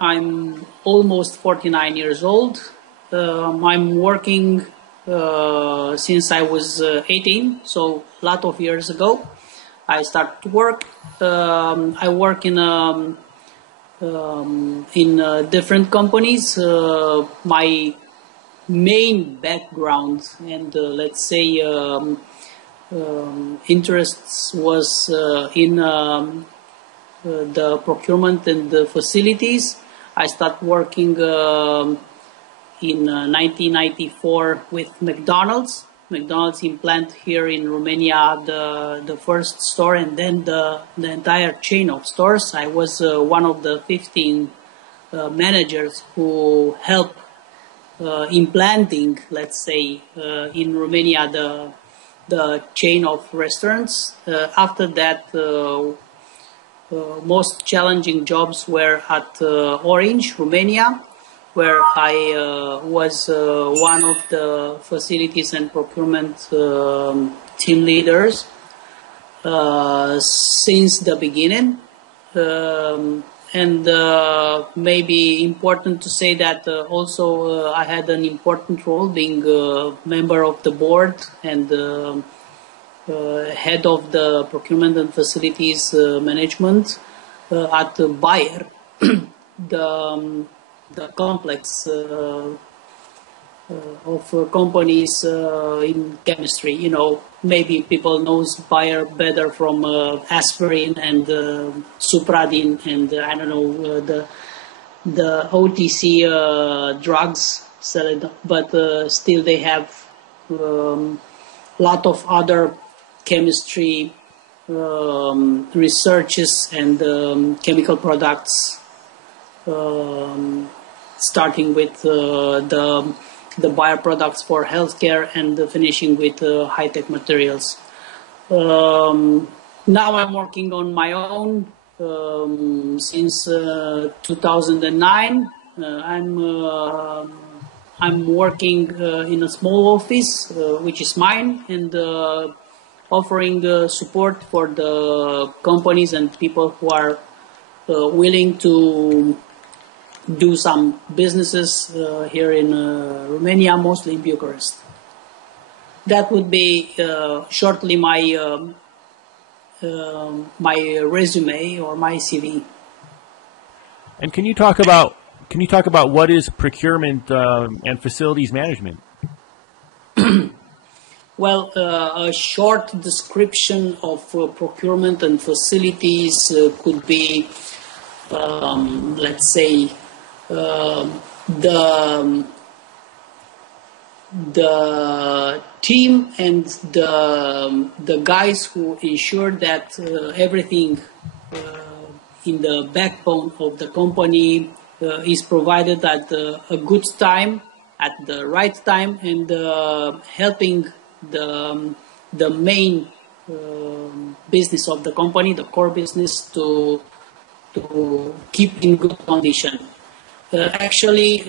I'm almost 49 years old. I'm working since I was 18, so a lot of years ago. I started to work. I work in different companies. My main background and let's say interests was in the procurement and the facilities. I started working in 1994 with McDonald's. McDonald's implant here in Romania, the first store, and then the entire chain of stores. I was one of the 15 managers who helped implanting, let's say, in Romania the chain of restaurants. After that, most challenging jobs were at Orange, Romania, where I was one of the facilities and procurement team leaders since the beginning. And maybe important to say that also I had an important role being a member of the board and head of the procurement and facilities management at Bayer, the complex of companies in chemistry. You know, maybe people knows Bayer better from aspirin and Supradin and I don't know the OTC drugs, but still they have lot of other chemistry researches and chemical products. Starting with the bioproducts for healthcare and finishing with high-tech materials. Now I'm working on my own since 2009. I'm working in a small office, which is mine, and offering support for the companies and people who are willing to do some businesses here in Romania, mostly in Bucharest. That would be shortly my my resume or my CV. And can you talk about what is procurement and facilities management? Well, a short description of procurement and facilities could be, let's say, the team and the guys who ensure that everything in the backbone of the company is provided at a good time, at the right time, and helping the main business of the company, the core business, to keep in good condition. Actually,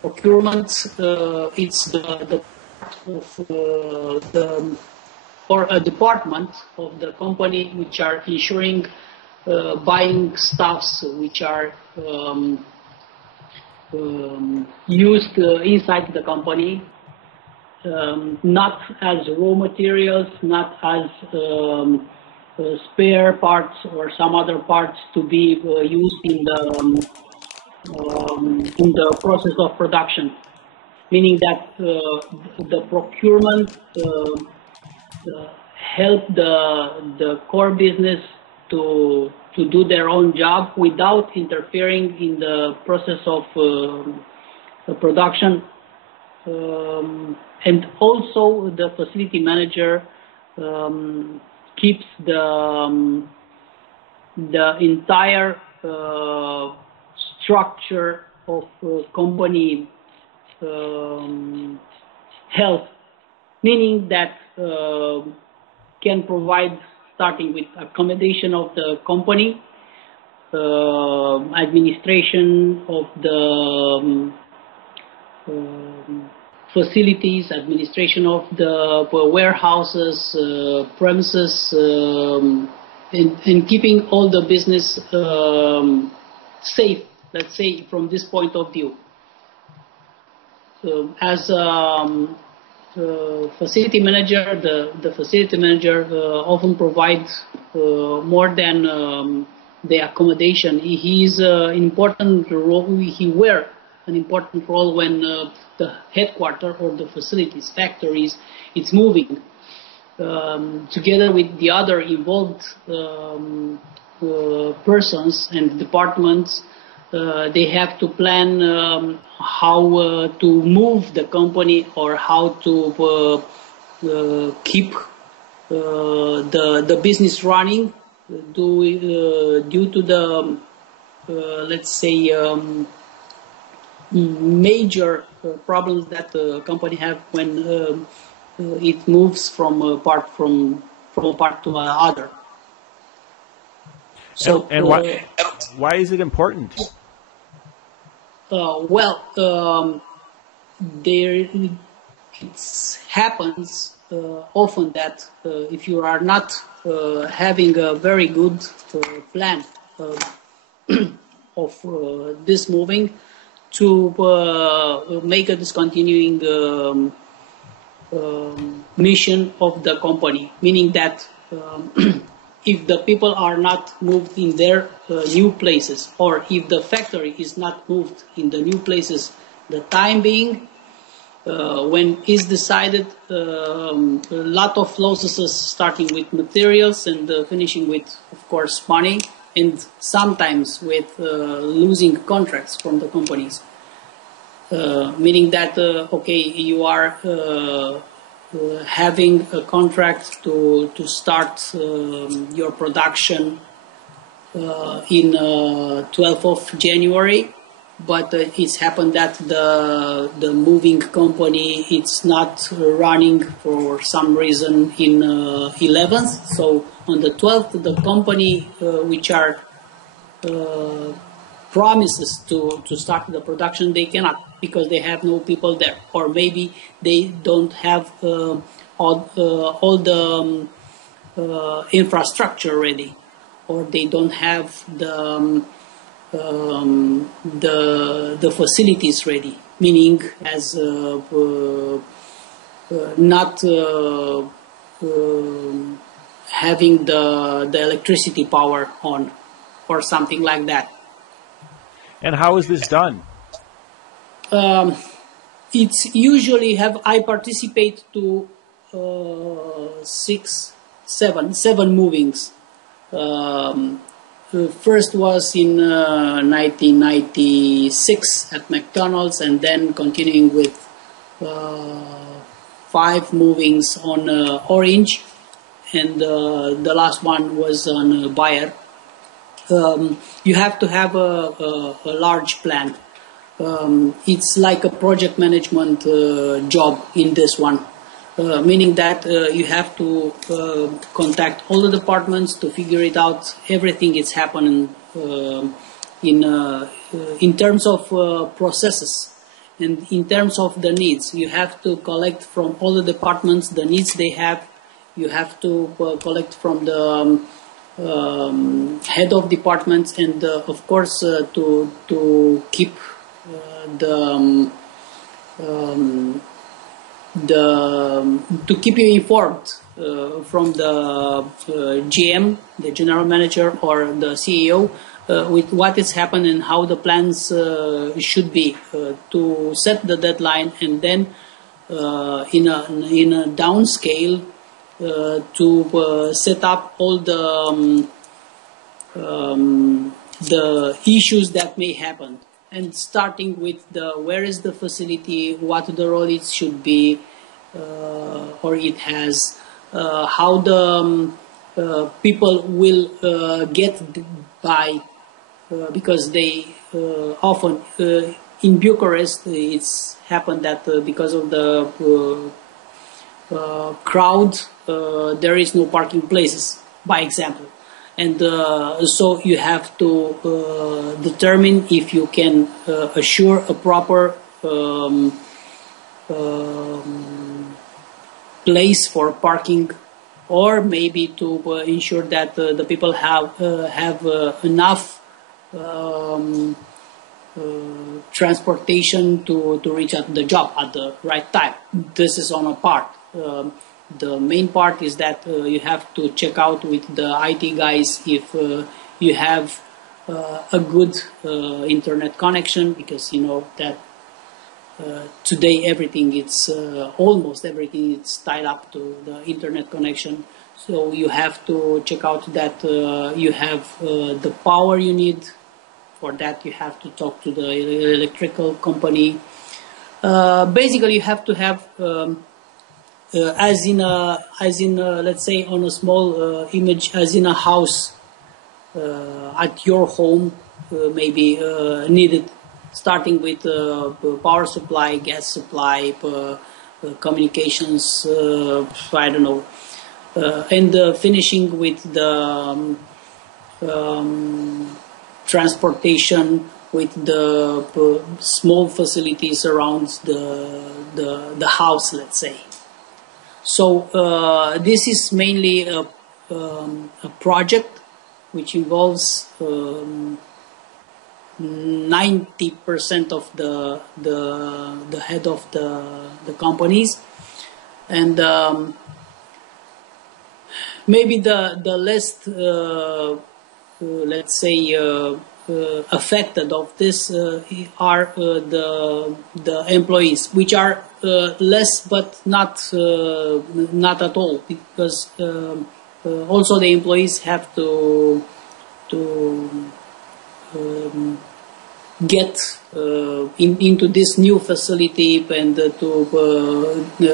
procurement it's the or a department of the company which are ensuring buying stuffs which are used inside the company, not as raw materials, not as spare parts or some other parts to be used in the process of production. Meaning that the procurement help the core business to do their own job without interfering in the process of production. And also the facility manager keeps the entire structure of company health, meaning that can provide, starting with accommodation of the company, administration of the facilities, administration of the warehouses, premises, and keeping all the business safe let's say, from this point of view. As facility manager, the facility manager often provides more than the accommodation. He is an important role. He wears an important role when the headquarters or the facilities, factories, it's moving. Together with the other involved persons and departments, they have to plan how to move the company or how to keep the business running due to the let's say major problems that the company have when it moves from a part to another. So and why is it important? It happens often that if you are not having a very good plan of this moving, to make a discontinuing mission of the company, meaning that if the people are not moved in their new places, or if the factory is not moved in the new places, the time being, when is decided, a lot of losses starting with materials and finishing with, of course, money, and sometimes with losing contracts from the companies. Meaning that, okay, you are having a contract to start your production in 12th of January, but it's happened that the moving company it's not running for some reason in 11th. So on the 12th, the company which are promises to start the production, they cannot, because they have no people there, or maybe they don't have all the infrastructure ready, or they don't have the facilities ready, meaning as not having the electricity power on, or something like that. And how is this done? It's usually I participate to seven movings. First was in 1996 at McDonald's, and then continuing with 5 movings on Orange, and the last one was on Bayer. You have to have a large plan. It's like a project management job in this one, meaning that you have to contact all the departments to figure it out. Everything is happening in terms of processes and in terms of the needs. You have to collect from all the departments the needs they have. You have to collect from the head of departments, and of course to keep to keep you informed from the GM, the general manager, or the CEO with what is happening and how the plans should be to set the deadline, and then in a downscale to set up all the issues that may happen, and starting with where is the facility, what the role it should be or it has, how the people will get by, because they often in Bucharest it's happened that because of the crowd there is no parking places, by example. And so you have to determine if you can assure a proper place for parking, or maybe to ensure that the people have enough transportation to reach at the job at the right time. This is on a part. The main part is that you have to check out with the IT guys if you have a good internet connection, because you know that today everything it's almost everything is tied up to the internet connection. So you have to check out that you have the power you need. For that you have to talk to the electrical company. Basically you have to have as in let's say on a small image, as in a house at your home, maybe needed, starting with power supply, gas supply, communications, I don't know, and finishing with the transportation, with the small facilities around the house, let's say. So this is mainly a project which involves 90% of the head of the companies, and maybe the less let's say affected of this are the employees, which are less but not at all, because also the employees have to get into this new facility and to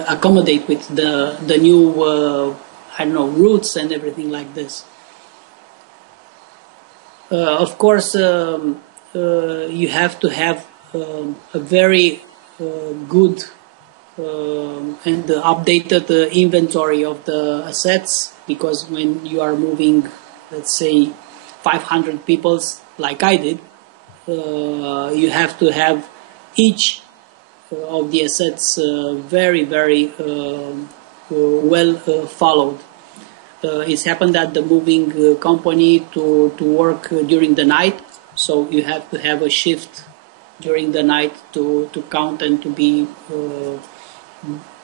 accommodate with the new I don't know, routes and everything like this. Of course, you have to have a very good and updated inventory of the assets, because when you are moving, let's say, 500 people, like I did, you have to have each of the assets very, very well followed. It's happened that the moving company to work during the night, so you have to have a shift during the night to count and to be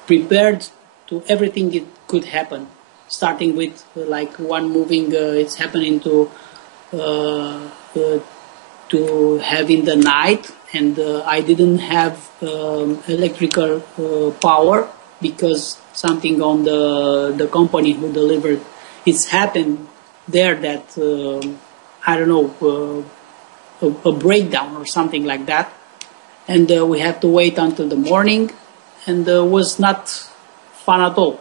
prepared to everything that could happen. Starting with like one moving, it's happening to have in the night, and I didn't have electrical power, because something on the company who delivered, it's happened there that I don't know, a breakdown or something like that, and we have to wait until the morning, and was not fun at all,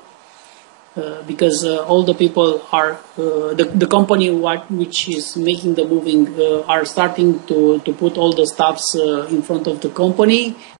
because all the people are the company which is making the moving are starting to put all the stuffs in front of the company.